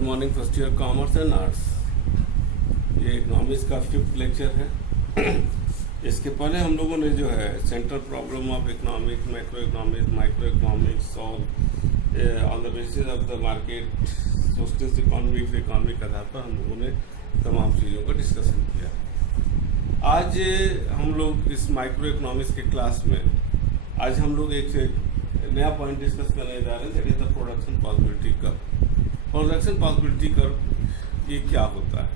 Good morning first year commerce and arts. ये economics का 5th lecture है। इसके पहले हम लोगों ने जो है central problem of economics, macro economics, micro economics और on the basis of the market socialist economy के आधार पर हम लोगों ने तमाम चीज़ों का डिस्कशन किया। आज हम लोग इस माइक्रो इकोनॉमिक्स के क्लास में आज हम लोग एक नया पॉइंट डिस्कस करने जा रहे हैं, that is the production possibility curve. Production possibility curve ये क्या होता है?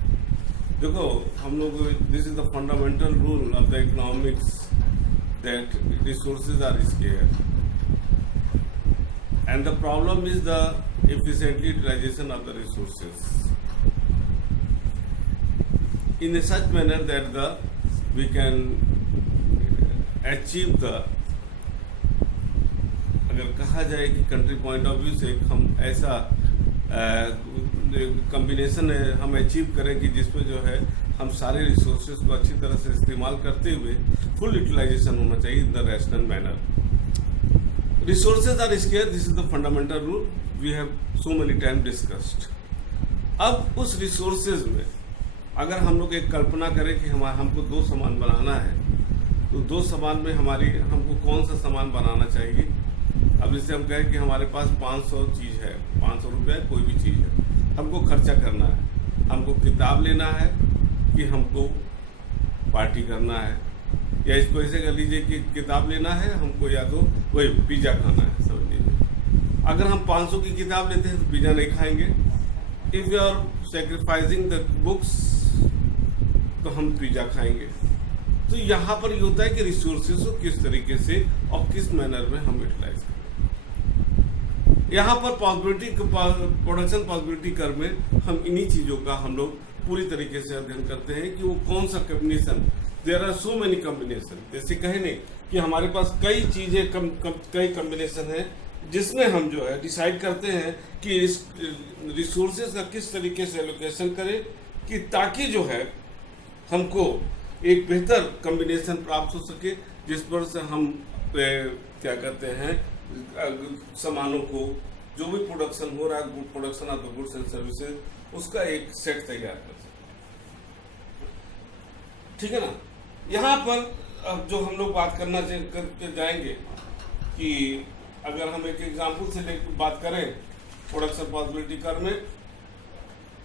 देखो हम लोग, this is the fundamental rule of the economics that resources are scarce and the problem is the efficient utilization of the resources in a such manner that we can achieve the, अगर कहा जाए कि country point of view से हम ऐसा combination हम achieve करें कि जिसमें जो है हम सारे रिसोर्सेज को अच्छी तरह से इस्तेमाल करते हुए फुल यूटिलाइजेशन होना चाहिए in the rational manner. Resources are scarce, this is the fundamental rule we have so many time discussed. अब उस रिसोर्सेज में अगर हम लोग एक कल्पना करें कि हमको 2 सामान बनाना है, तो 2 सामान में हमको कौन सा सामान बनाना चाहिए? अब जैसे हम कहें कि हमारे पास 500 चीज़ है, 500 रुपये कोई भी चीज़ है, हमको खर्चा करना है। हमको किताब लेना है कि हमको पार्टी करना है, या इसको ऐसे कर लीजिए कि किताब लेना है हमको, या तो वही पिज़्ज़ा खाना है, समझ लीजिए। अगर हम 500 की किताब लेते हैं तो पिज़्ज़ा नहीं खाएंगे। If you are sacrificing the books तो हम पिज़्ज़ा खाएंगे। तो यहाँ पर ये होता है कि रिसोर्सेज को किस तरीके से और किस मैनर में हम यूटिलाइज करें। यहाँ पर प्रोडक्शन पॉसिबिलिटी कर्व में हम इन्हीं चीज़ों का हम लोग पूरी तरीके से अध्ययन करते हैं कि वो कौन सा combination, there are so many combination. जैसे कहे नहीं कि हमारे पास कई चीज़ें कई कॉम्बिनेशन है जिसमें हम जो है डिसाइड करते हैं कि इस रिसोर्सेज का किस तरीके से एलोकेशन करें कि ताकि जो है हमको एक बेहतर कॉम्बिनेशन प्राप्त हो सके, जिस पर से हम क्या कहते हैं सामानों को, जो भी प्रोडक्शन हो रहा है, production of the goods and services, उसका एक सेट तैयार कर सके। ठीक है ना? यहाँ पर अब जो हम लोग बात करना जाएंगे कि अगर हम एक एग्जाम्पल से बात करें प्रोडक्शन पॉसिबिलिटी कर्व में,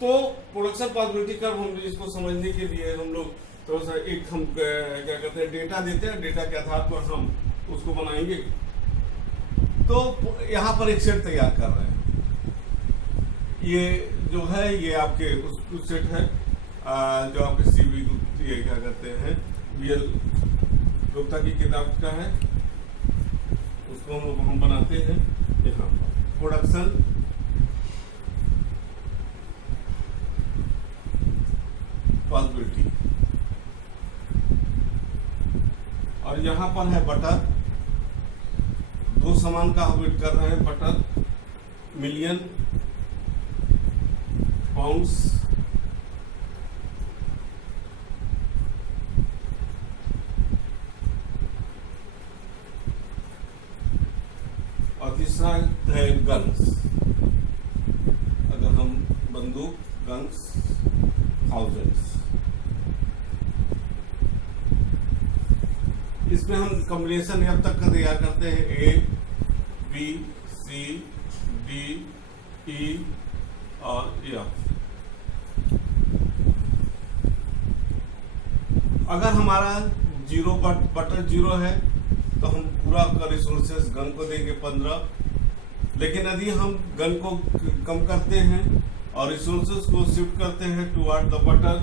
तो प्रोडक्शन पॉसिबिलिटी कर्व हम इसको समझने के लिए हम लोग थोड़ा सा एक हम क्या कहते हैं डेटा देते हैं, डेटा के आधार पर हम उसको बनाएंगे। तो यहाँ पर एक सेट तैयार कर रहे हैं। ये जो है ये आपके उस सेट है जो आपके सीवी ये क्या कहते हैं बीएल गुप्ता की किताब का है, उसको हम बनाते हैं यहाँ पर प्रोडक्शन पॉसिबिलिटी, और यहाँ पर है बटर। 2 सामान का हम वेट कर रहे हैं, बटर, मिलियन, पाउंड्स, और तीसरा है गन्स। अगर हम बंदूक, गन्स, थाउजेंड्स, इसमें हम कॉम्बिनेशन अब तक का तैयार करते हैं ए, बी, सी, डी, ई और एफ। अगर हमारा बटर 0 है तो हम पूरा का रिसोर्सेस गन को देंगे 15। लेकिन यदि हम गन को कम करते हैं और रिसोर्सेस को शिफ्ट करते हैं टुवर्ड द बटर,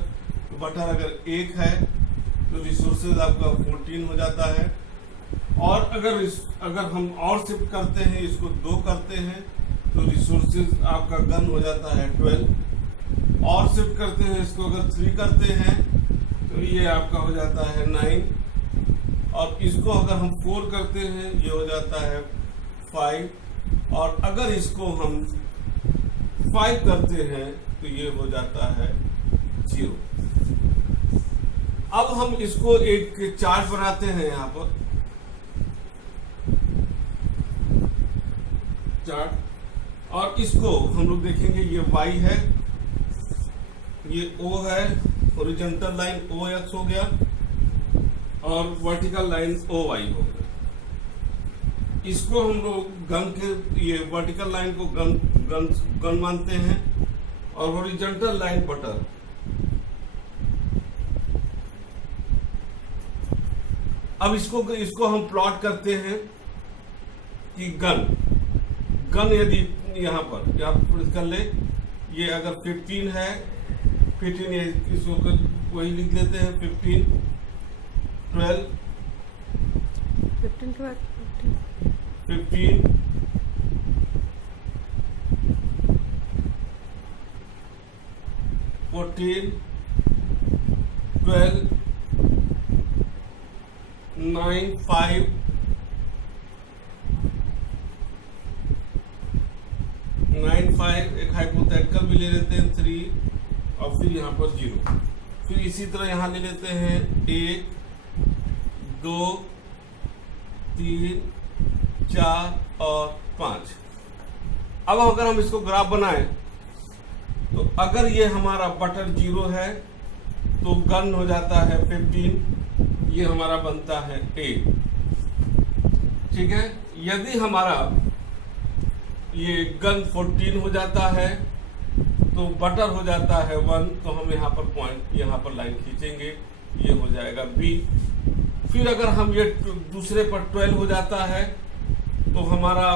तो बटर अगर 1 है तो रिसोर्सेज आपका 14 हो जाता है। और अगर हम और शिफ्ट करते हैं, इसको 2 करते हैं, तो रिसोर्सेज आपका गन हो जाता है 12। और शिफ्ट करते हैं, इसको अगर 3 करते हैं तो ये आपका हो जाता है 9। और इसको अगर हम 4 करते हैं ये हो जाता है 5। और अगर इसको हम 5 करते हैं तो ये हो जाता है 0। अब हम इसको एक चार्ट बनाते हैं यहाँ पर, चार्ट, और इसको हम लोग देखेंगे, ये y है, ये O है, हॉरिजॉन्टल लाइन OX हो गया और वर्टिकल लाइन OY हो गया। इसको हम लोग गन के, ये वर्टिकल लाइन को गन मानते हैं और हॉरिजॉन्टल लाइन बटर। अब इसको हम प्लॉट करते हैं कि गन यदि यहाँ पर कर ले, ये अगर 15 है, 15 है, इसको वही लिख लेते हैं 15, 12, 15 14 12 9 5 9 5, एक हाइपोथेटिकल भी ले लेते हैं 3 और फिर यहाँ पर 0। फिर इसी तरह यहाँ ले लेते हैं 1 2 3 4 और 5। अब अगर हम इसको ग्राफ बनाएं तो अगर ये हमारा बटर 0 है तो गन हो जाता है 15, ये हमारा बनता है 8। ठीक है, यदि हमारा ये गन 14 हो जाता है तो बटर हो जाता है 1, तो हम यहाँ पर पॉइंट, यहाँ पर लाइन खींचेंगे, ये हो जाएगा B। फिर अगर हम ये दूसरे पर 12 हो जाता है तो हमारा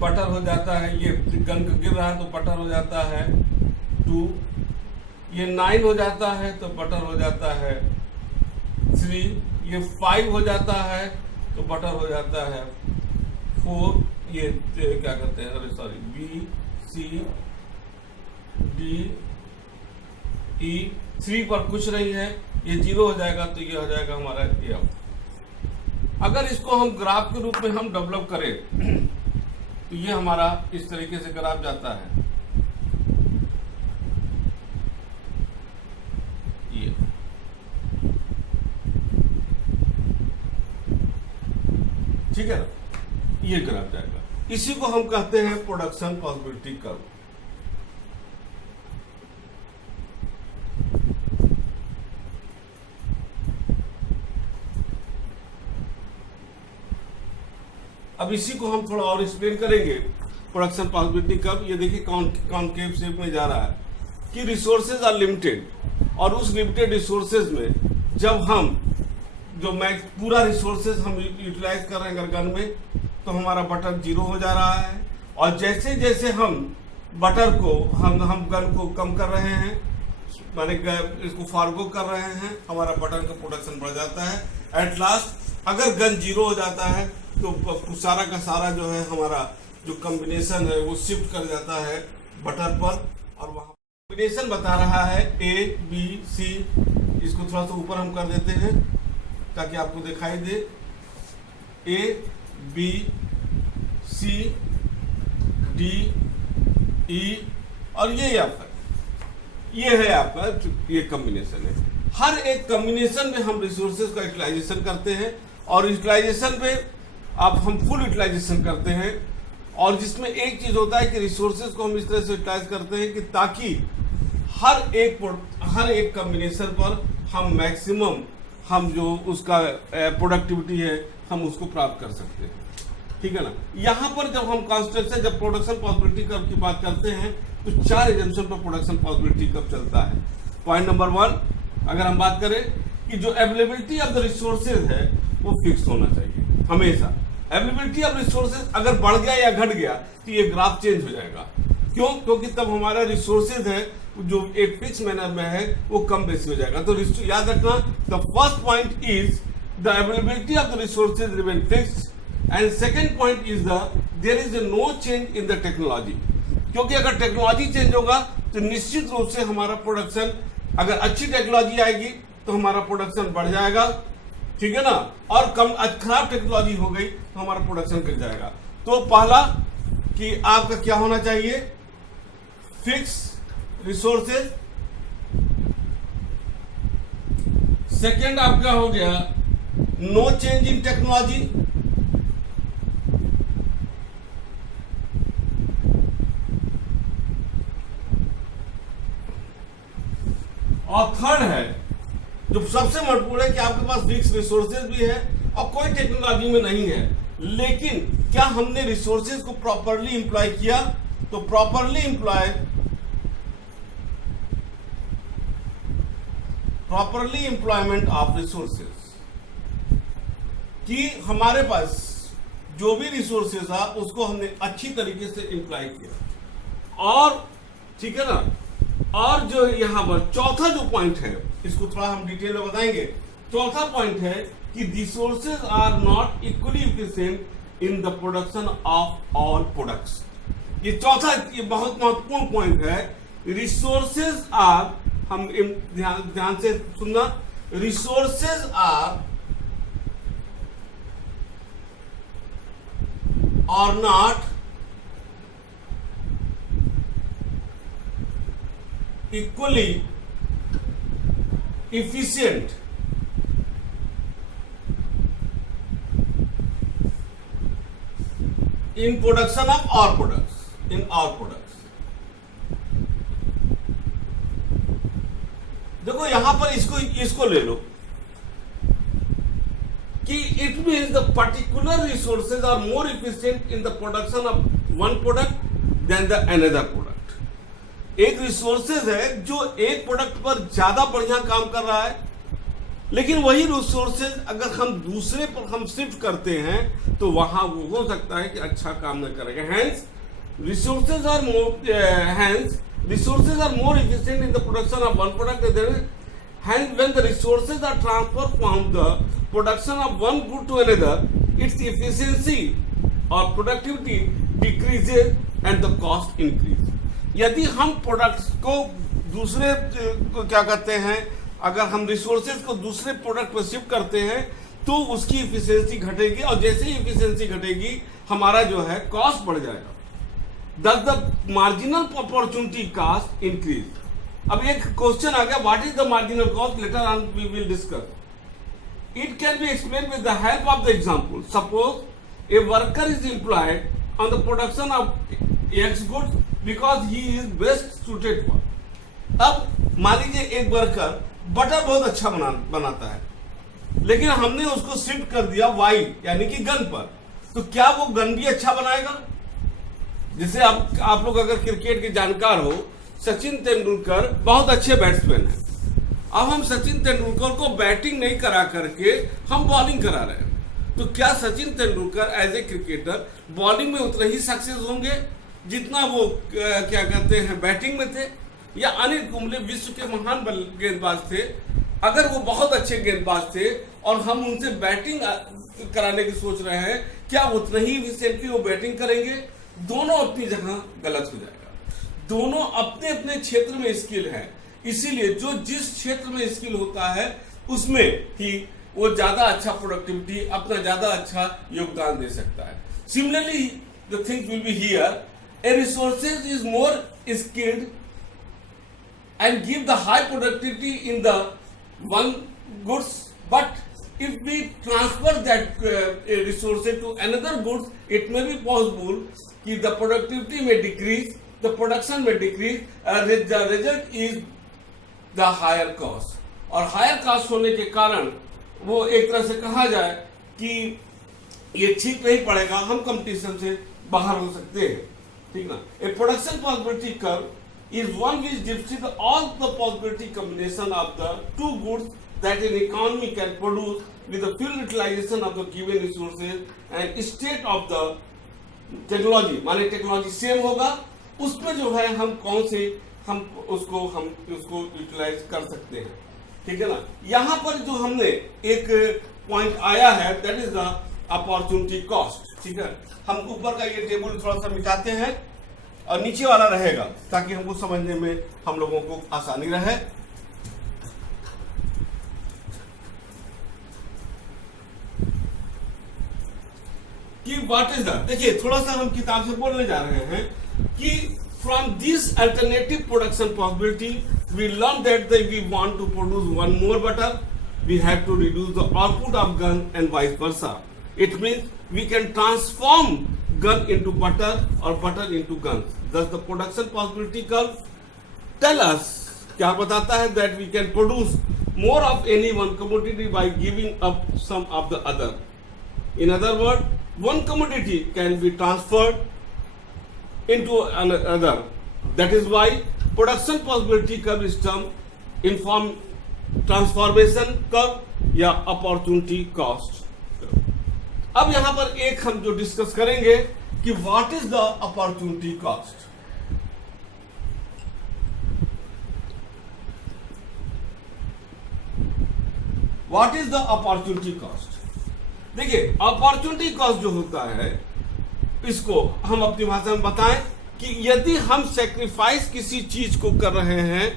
बटर हो जाता है, ये गन गिर रहा है तो बटर हो जाता है 2। ये 9 हो जाता है तो बटर हो जाता है 3। ये 5 हो जाता है तो बटर हो जाता है 4। ये क्या कहते हैं, अरे sorry, B C D E। 3 पर कुछ नहीं है, ये 0 हो जाएगा तो ये हो जाएगा हमारा F। अगर इसको हम ग्राफ के रूप में हम डेवलप करें तो ये हमारा इस तरीके से ग्राफ जाता है। ये ठीक है ना, ये ग्राफ जाएगा। इसी को हम कहते हैं प्रोडक्शन पॉसिबिलिटी कर्व। अब इसी को हम थोड़ा और एक्सप्लेन करेंगे। प्रोडक्शन पॉसिबिलिटी कर्व, ये देखिए कॉनकेव शेप में जा रहा है कि रिसोर्सेज आर लिमिटेड, और उस लिमिटेड रिसोर्सेज में जब हम जो पूरा रिसोर्सेज हम यूटिलाइज कर रहे हैं अगर गन में, तो हमारा बटर 0 हो जा रहा है। और जैसे जैसे हम बटर को हम गन को कम कर रहे हैं, माने इसको फार्गो कर रहे हैं, हमारा बटर का प्रोडक्शन बढ़ जाता है। एट लास्ट अगर गन 0 हो जाता है तो सारा का सारा जो है हमारा जो कॉम्बिनेशन है वो शिफ्ट कर जाता है बटर पर, और वहाँ कॉम्बिनेशन बता रहा है A B C। इसको थोड़ा सा ऊपर हम कर देते हैं ताकि आपको दिखाई दे। A B C D E, और ये है आपका ये कॉम्बिनेशन है। हर एक कॉम्बिनेशन में हम रिसोर्सेज का यूटिलाइजेशन करते हैं, और यूटिलाइजेशन में अब हम फुल यूटिलाइजेशन करते हैं। और जिसमें एक चीज होता है कि रिसोर्सेज को हम इस तरह से यूटिलाइज करते हैं कि ताकि हर एक कॉम्बिनेशन पर हम मैक्सिमम हम जो उसका प्रोडक्टिविटी है हम उसको प्राप्त कर सकते हैं। ठीक है ना। यहाँ पर जब हम कंस्ट्रक्शन जब प्रोडक्शन पॉसिबिलिटी कर्व की बात करते हैं तो 4 एजम्पशन पर प्रोडक्शन पॉसिबिलिटी कर्व चलता है। पॉइंट नंबर 1, अगर हम बात करें कि जो अवेलेबिलिटी ऑफ द रिसोर्सेज है वो फिक्स होना चाहिए हमेशा। अवेलेबिलिटी ऑफ रिसोर्सेज अगर बढ़ गया या घट गया तो ये ग्राफ चेंज हो जाएगा। क्यों? क्योंकि तब हमारा रिसोर्सेज है जो एक फिक्स मैनर में है वो कम बेसी हो जाएगा। तो याद रखना, the first point is the availability of the resources remain fixed, and second point is there is no change in the technology. क्योंकि अगर टेक्नोलॉजी चेंज होगा तो निश्चित रूप से हमारा प्रोडक्शन, अगर अच्छी टेक्नोलॉजी आएगी तो हमारा प्रोडक्शन बढ़ जाएगा। ठीक है ना। और खराब टेक्नोलॉजी हो गई तो हमारा प्रोडक्शन गिर जाएगा। तो पहला कि आपका क्या होना चाहिए, फिक्स रिसोर्सेज। सेकेंड आपका हो गया नो चेंज इन टेक्नोलॉजी। और थर्ड है जो सबसे महत्वपूर्ण है कि आपके पास फिक्स रिसोर्सेज भी है और कोई टेक्नोलॉजी में नहीं है, लेकिन क्या हमने रिसोर्सेज को प्रॉपरली एम्प्लॉय किया? तो प्रॉपरली एम्प्लॉयमेंट ऑफ रिसोर्सेज, कि हमारे पास जो भी रिसोर्सेज था उसको हमने अच्छी तरीके से एम्प्लॉय किया। और ठीक है ना, और जो यहां पर चौथा जो पॉइंट है, इसको थोड़ा हम डिटेल में बताएंगे। चौथा पॉइंट है कि resources are not equally efficient in the production of all products. ये चौथा, ये बहुत महत्वपूर्ण पॉइंट है। रिसोर्सेज आर, हम ध्यान से सुनना, resources are not equally efficient in production of our products, in our products। देखो यहां पर इसको ले लो कि it means the particular resources are more efficient in the production of one product than the another product। एक resources है जो एक प्रोडक्ट पर ज्यादा बढ़िया काम कर रहा है, लेकिन वही रिसोर्सेज अगर हम दूसरे पर हम शिफ्ट करते हैं तो वहां वो हो सकता है कि अच्छा काम न करेगा। Hence resources are more efficient in the production of one product. Hence when the resources are transfer from the production of one good to another, its efficiency और productivity decreases and the cost increase. यदि हम products को दूसरे को क्या कहते हैं, अगर हम रिसोर्सेज को दूसरे प्रोडक्ट पर शिफ्ट करते हैं तो उसकी इफिशियंसी घटेगी, और जैसे ही इफिशियंसी घटेगी हमारा जो है कॉस्ट बढ़ जाएगा। Thus the marginal opportunity cost increase. अब एक क्वेश्चन आ गया, what is the marginal cost? Later on we will discuss. It can be explain with the help of the example. Suppose a worker is employed on the production of X goods because he is best suited for. अब मान लीजिए एक worker butter बहुत अच्छा बनाता है, लेकिन हमने उसको शिफ्ट कर दिया वाई यानी कि गन पर, तो क्या वो गन भी अच्छा बनाएगा? जैसे आप लोग अगर क्रिकेट के जानकार हो, सचिन तेंदुलकर बहुत अच्छे बैट्समैन हैं। अब हम सचिन तेंदुलकर को बैटिंग नहीं करा करके हम बॉलिंग करा रहे हैं, तो क्या Sachin Tendulkar as a cricketer bowling में उतने ही सक्सेस होंगे जितना वो क्या कहते हैं बैटिंग में थे? या अनिल कुंबले विश्व के महान गेंदबाज थे, अगर वो बहुत अच्छे गेंदबाज थे और हम उनसे बैटिंग कराने की सोच रहे हैं, क्या उतना ही एफिशिएंटली वो बैटिंग करेंगे? दोनों अपनी जगह गलत हो जाएगा। दोनों अपने अपने क्षेत्र में स्किल है, इसीलिए जो जिस क्षेत्र में स्किल होता है उसमें ही वो ज्यादा अच्छा प्रोडक्टिविटी, अपना ज्यादा अच्छा योगदान दे सकता है। Similarly the thing will be here, a resources is more skilled and give the high productivity in the one goods, but if we transfer that resources to another goods, it may be possible कि the productivity may decrease, the production may decrease, the result is the higher cost। और higher cost होने के कारण वो एक तरह से कहा जाए कि ये ठीक नहीं पड़ेगा, हम कंपटीशन से बाहर हो सकते हैं, ठीक ना। A production possibility curve is one which depicts all the possibility combination of the two goods that an economy can produce with the full utilization of the given resources and state of the technology। माने technology same होगा, उसमें जो है हम कौन से हम उसको यूटिलाइज कर सकते हैं, ठीक है ना। यहाँ पर जो हमने एक पॉइंट आया है that is the opportunity cost, ठीक है। हम ऊपर का ये टेबल थोड़ा सा मिटाते हैं और नीचे वाला रहेगा ताकि हमको समझने में हम लोगों को आसानी रहे। कि व्हाट इज दैट, देखिए थोड़ा सा हम किताब से बोलने जा रहे हैं कि from this alternative production possibility we learn that we want to produce one more butter, we have to reduce the output of gun and vice versa. It means we can transform gun into butter or butter into guns. Thus the production possibility curve tell us क्या बताता है? That we can produce more of any one commodity by giving up some of the other. In other words, one commodity can be transferred into another. That is why production possibility curve is termed inform transformation curve या opportunity cost. अब यहाँ पर एक हम जो discuss करेंगे कि what is the opportunity cost. What is the opportunity cost? देखिए, अपॉर्चुनिटी कॉस्ट जो होता है, इसको हम अपनी भाषा में बताएं कि यदि हम सेक्रीफाइस किसी चीज को कर रहे हैं,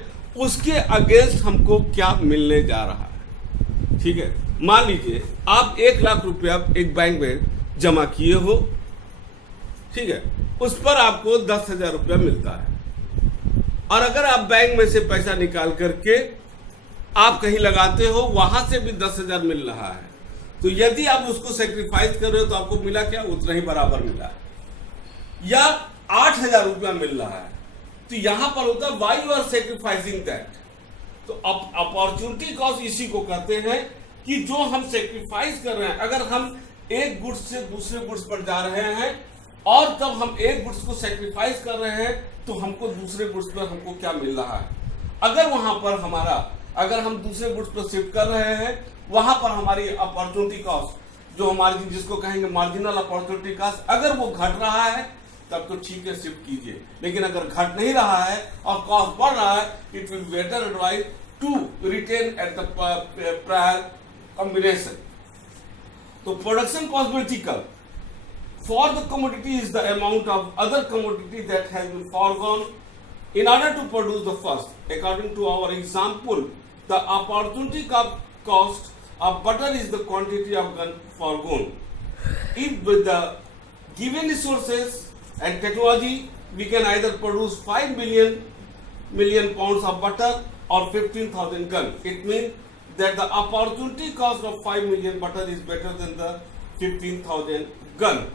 उसके अगेंस्ट हमको क्या मिलने जा रहा है। ठीक है, मान लीजिए आप 1 लाख रुपया एक बैंक में जमा किए हो, ठीक है, उस पर आपको 10,000 रुपया मिलता है, और अगर आप बैंक में से पैसा निकाल करके आप कहीं लगाते हो, वहां से भी 10,000 मिल रहा है, तो यदि आप उसको सेक्रीफाइस कर रहे हो तो आपको मिला क्या? उतना ही बराबर मिला है। या 8,000 रुपया मिल रहा है, तो यहां पर होता है why you are sacrificing that. तो अपॉर्चुनिटी कॉस्ट इसी को कहते हैं कि जो हम सेक्रीफाइस कर रहे हैं, अगर हम एक गुड्स से दूसरे गुड्स पर जा रहे हैं और तब हम एक गुड्स को सेक्रीफाइस कर रहे हैं, तो हमको दूसरे गुड्स पर हमको क्या मिल रहा है। अगर हम दूसरे गुड्स पर शिफ्ट कर रहे हैं, वहां पर हमारी अपॉर्चुनिटी कॉस्ट जो हमारी, जिसको कहेंगे मार्जिनल अपॉर्चुनिटी कॉस्ट, अगर वो घट रहा है तब तो ठीक है, शिफ्ट कीजिए। लेकिन अगर घट नहीं रहा है और कॉस्ट बढ़ रहा है, it will better advise to retain at the prior combination. तो production possibility curve for the commodity is the amount of other commodity that has been forgone in order to produce the first. According to our example, the opportunity cost of butter is the quantity of gun foregone. If with the given resources and technology, we can either produce 5 million pounds of butter or 15,000 gun. It means that the opportunity cost of 5 million butter is better than the 15,000 gun.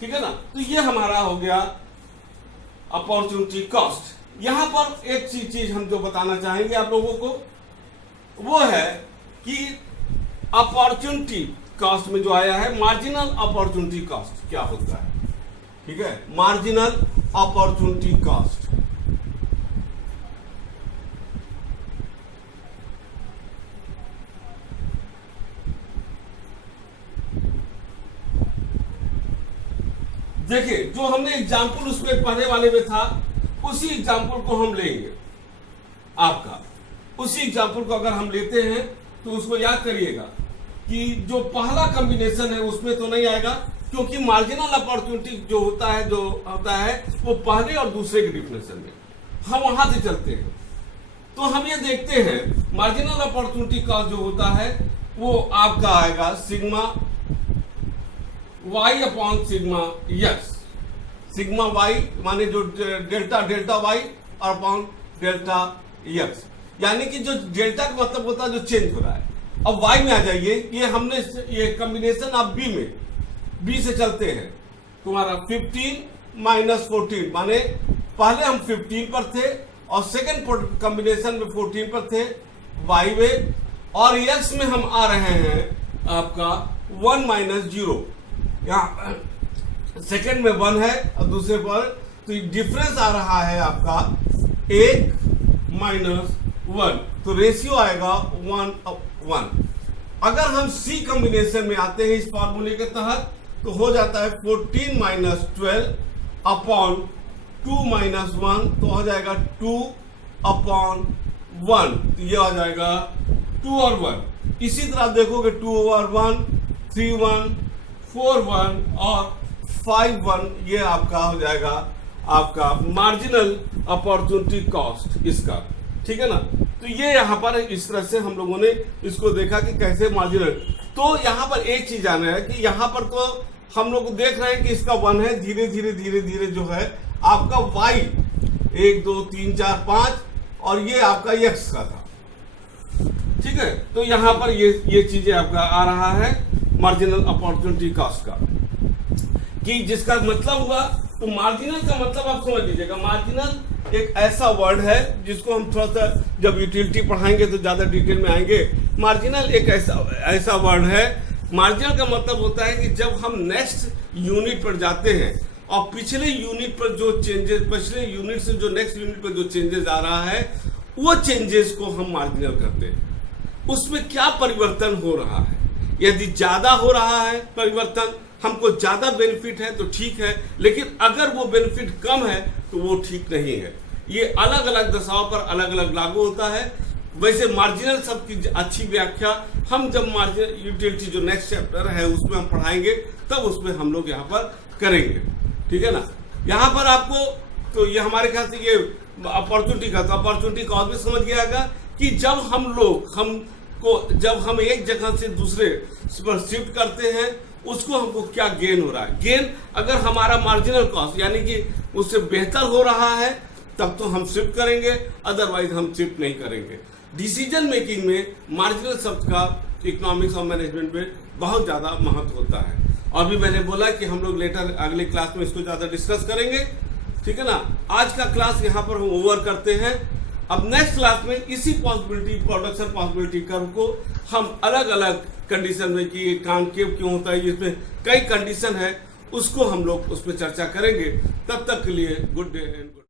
ठीक है ना? तो ये हमारा हो गया opportunity cost. यहां पर एक चीज हम जो बताना चाहेंगे आप लोगों को, वो है कि अपॉर्चुनिटी कॉस्ट में जो आया है मार्जिनल अपॉर्चुनिटी कॉस्ट क्या होता है। ठीक है, मार्जिनल अपॉर्चुनिटी कॉस्ट। देखिए, जो हमने एग्जाम्पल उसमें पढ़ने वाले में था, उसी एग्जाम्पल को हम लेंगे। आपका उसी एग्जाम्पल को अगर हम लेते हैं तो उसको याद करिएगा कि जो पहला कॉम्बिनेशन है उसमें तो नहीं आएगा, क्योंकि मार्जिनल अपॉर्चुनिटी जो होता है वो पहले और दूसरे के डिफिनेशन में, हम वहां से चलते हैं। तो हम ये देखते हैं मार्जिनल अपॉर्चुनिटी का जो होता है वो आपका आएगा sigma y upon sigma x। Sigma y माने जो डेल्टा y और अपॉन डेल्टा x, यानी कि जो डेल्टा का मतलब होता है जो चेंज हो रहा है। अब y में आ जाइए, ये हमने ये कॉम्बिनेशन आप b से चलते हैं। तुम्हारा 15 माइनस 14 माने पहले हम 15 पर थे और सेकंड कॉम्बिनेशन में 14 पर थे y में, और x में हम आ रहे हैं आपका 1 माइनस 0। यहाँ सेकंड में 1 है और दूसरे पर, तो डिफरेंस आ रहा है आपका 1 माइनस 1, तो रेशियो आएगा 1:1। अगर हम सी कॉम्बिनेशन में आते हैं इस फॉर्मूले के तहत, तो हो जाता है 14 माइनस 12 अपॉन 2 माइनस 1, तो हो जाएगा 2/1, तो ये आ जाएगा 2 और 1। इसी तरह देखोगे 2 और 1, 3/1, 4/1 और 5/1, ये आपका हो जाएगा आपका मार्जिनल अपॉर्चुनिटी कॉस्ट इसका। ठीक है ना? तो ये यहाँ पर इस तरह से हम लोगों ने इसको देखा कि कैसे मार्जिनल। तो यहाँ पर एक चीज आना है कि यहाँ पर तो हम लोग देख रहे हैं कि इसका 1 है, धीरे धीरे जो है आपका y 1 2 3 4 5 और ये आपका x का था। ठीक है, तो यहाँ पर ये चीजें आपका आ रहा है मार्जिनल अपॉर्चुनिटी कॉस्ट का, कि जिसका मतलब हुआ, तो मार्जिनल का मतलब आप समझ लीजिएगा, मार्जिनल एक ऐसा वर्ड है जिसको हम थोड़ा सा जब यूटिलिटी पढ़ाएंगे तो ज्यादा डिटेल में आएंगे। मार्जिनल एक ऐसा वर्ड है। मार्जिनल का मतलब होता है कि जब हम नेक्स्ट यूनिट पर जाते हैं और पिछले यूनिट पर जो चेंजेस, पिछले यूनिट से जो नेक्स्ट यूनिट पर जो चेंजेस आ रहा है वो चेंजेस को हम मार्जिनल करते हैं। उसमें क्या परिवर्तन हो रहा है, यदि ज्यादा हो रहा है परिवर्तन, हमको ज्यादा बेनिफिट है तो ठीक है, लेकिन अगर वो बेनिफिट कम है तो वो ठीक नहीं है। ये अलग अलग दशाओं पर अलग अलग लागू होता है। वैसे मार्जिनल शब्द की अच्छी व्याख्या हम जब मार्जिनल यूटिलिटी जो नेक्स्ट चैप्टर है उसमें हम पढ़ाएंगे तब उसमें हम लोग यहाँ पर करेंगे, ठीक है ना। यहाँ पर आपको तो ये हमारे ख्याल से ये अपॉर्चुनिटी का, तो अपॉर्चुनिटी का और भी समझ गया कि जब जब हम एक जगह से दूसरे पर शिफ्ट करते हैं उसको हमको क्या गेन हो रहा है। गेन अगर हमारा मार्जिनल कॉस्ट यानी कि उससे बेहतर हो रहा है तब तो हम शिफ्ट करेंगे, अदरवाइज हम शिफ्ट नहीं करेंगे। डिसीजन मेकिंग में मार्जिनल शब्द का इकोनॉमिक्स और मैनेजमेंट में बहुत ज्यादा महत्व होता है। और भी मैंने बोला कि हम लोग लेटर अगले क्लास में इसको ज्यादा डिस्कस करेंगे, ठीक है ना। आज का क्लास यहाँ पर हम ओवर करते हैं। अब नेक्स्ट क्लास में इसी पॉसिबिलिटी, प्रोडक्शन पॉसिबिलिटी कर्व को हम अलग अलग कंडीशन में कि कॉन्केव क्यों होता है, इसमें कई कंडीशन है, उसको हम लोग उसमें चर्चा करेंगे। तब तक के लिए गुड डे एंड